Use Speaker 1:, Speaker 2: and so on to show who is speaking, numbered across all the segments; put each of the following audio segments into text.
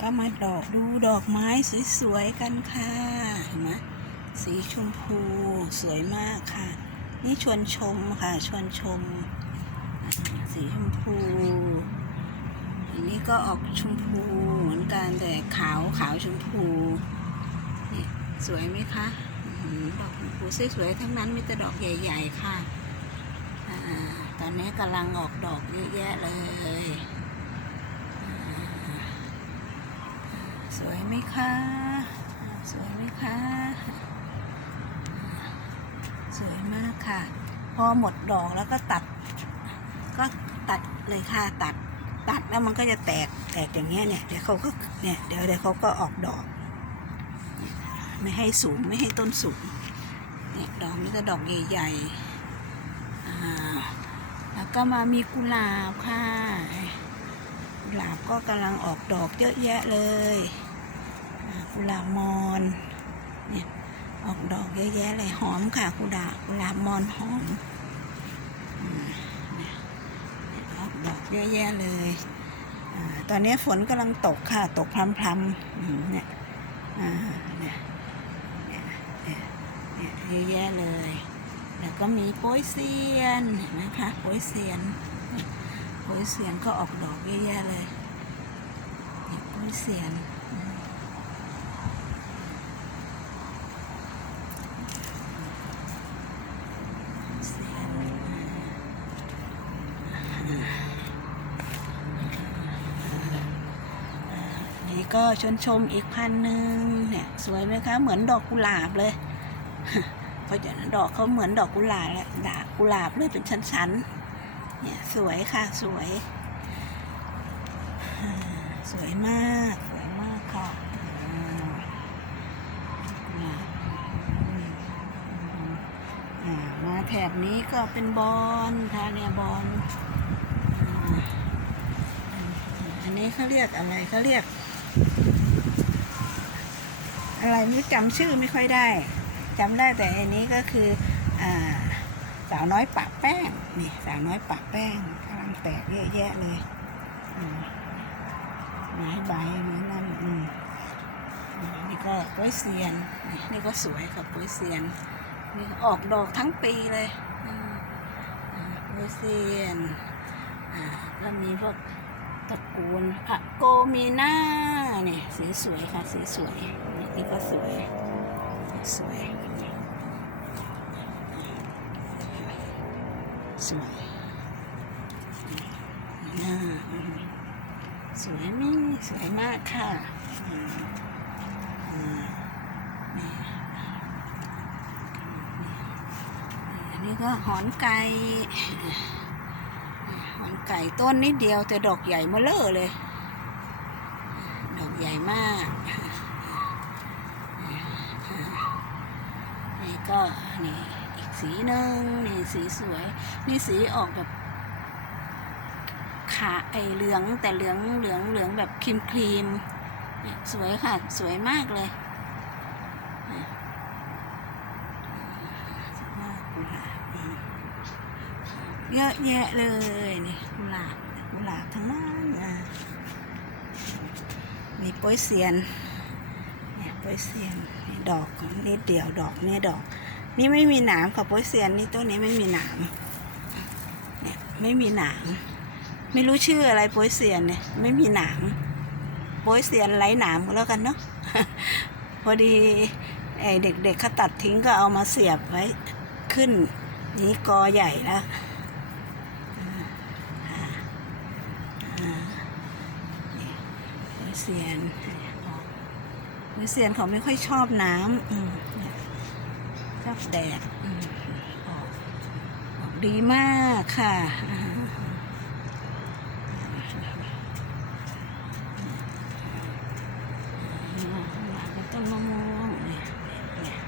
Speaker 1: ก็มาดอกดูดอกไม้สวยๆกันค่ะเห็นไหมสีชมพูสวยมากค่ะ นี่ชวนชมค่ะชวนชม สีชมพูอันนี้ก็ออกชมพูเหมือนกันแต่ขาวขาวชมพูนี่สวยไหมคะดอกชมพูสวยๆทั้งนั้นมีแต่ดอกใหญ่ ๆ ค่ะอตอนนี้กำลังออกดอกเยอะแยะเลยอ่า สวยไหมคะ สวยไหมคะ สวยมากค่ะ พอหมดดอกแล้วก็ตัด ก็ตัดเลยค่ะตัด ตัดแล้วมันก็จะแตก แตกอย่างเงี้ยเนี่ย เดี๋ยวเขาก็ เนี่ย เดี๋ยวเดี๋ยวเขาก็ออกดอก ไม่ให้สูง ไม่ให้ต้นสูง เนี่ยดอกนี้ก็ดอกใหญ่ๆอ่าแล้วก็มามีกุหลาบค่ะกุหลาบก็กำลังออกดอกเยอะแยะเลย กุหลาบมอนเนี่ยออกดอกเยอะแยะเลยหอมค่ะกุหลาบกุหลาบมอนหอมออกดอกเยอะแยะเลยอตอนนี้ฝนกำลังตกค่ะตกพรำๆอืมเนี่ยเนี่ยเนี่ยเยอะแยะเลย แล้วก็มีโป้ยเซียนนไหมคะโป้ยเซียนโป้ยเซียนก็ออกดอกเยอะแยะเลยเนี่ยโป้ยเซียน นี่ ก็ชวนชมอีกพันหนึ่งเนี่ยสวยไหมคะ เหมือนดอกกุหลาบเลยเพราะฉะนั้นดอกเขาเหมือนดอกกุหลาบแหละดอกกุหลาบเลยเป็นชั้นๆเนี่ยสวยค่ะสวย สวยมากสวยมากค่ะมาแถบนี้ก็เป็นบอนค่ะเนี่ยบอนอ่าอันนี้เขาเรียกอะไรเขาเรียก อะไรไม่จำชื่อไม่ค่อยได้จำได้แต่อันนี้ก็คืออ่าสาวน้อยปะแป้งนี่สาวน้อยปะแป้งกำลังแตกเยอะแยะเลยอืมไม้ใบเหมือนนั่นอืมนี่ก็กล้วยเซียนนี่นี่ก็สวยค่ะกล้วยเซียนนี่ออกดอกทั้งปีเลยกล้วยเซียนอ่าแล้วมีพวกตระกูลอะโกมีนาเนี่ยสีสวยค่ะสีสวย นี่ก็สวย สวย สวยอ่าสวยไหมสวยมากค่ะอืมอืมนี่อันนี้ก็หอนไก่หอนไก่ต้นนิดเดียวแต่ดอกใหญ่มาเลอเลย ดอกใหญ่มาก นี่ ก็นี่อีกสีหนึ่งนี่สีสวย นี่สีออกแบบขาไอเหลืองแต่เหลืองเหลืองเหลืองแบบครีมครีมสวยค่ะ สวยมากเลยเนี่ยสวยมากกุหลาบอืมเยอะแยะเลยนี่กุหลาบกุหลาบทั้งนั้นอะมีโป้ยเซียนเนี่ยโป้ยเซียน ดอกนิดเดียวดอกนี่ดอก นี่ไม่มีหนามค่ะโป้ยเซียนนี่ต้นนี้ไม่มีหนามเนี่ยไม่มีหนามไม่รู้ชื่ออะไรโป้ยเซียนเนี่ยไม่มีหนามโป้ยเซียนไร้หนามก็แล้วกันเนาะพอดีไอเด็กๆเขาตัดทิ้งก็เอามาเสียบไว้ขึ้น นี่กอใหญ่แล้วเซียน วิเซียนเขาไม่ค่อยชอบน้ำชอบแดดออกดีมากค่ะอ่าหลังก็ต้นมะม่วงเนี่ยเนี่ย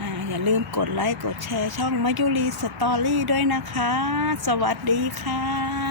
Speaker 1: นาลืมกดไลค์ กดแชร์ช่องมายุรีสตอรี่ด้วยนะคะ สวัสดีค่ะ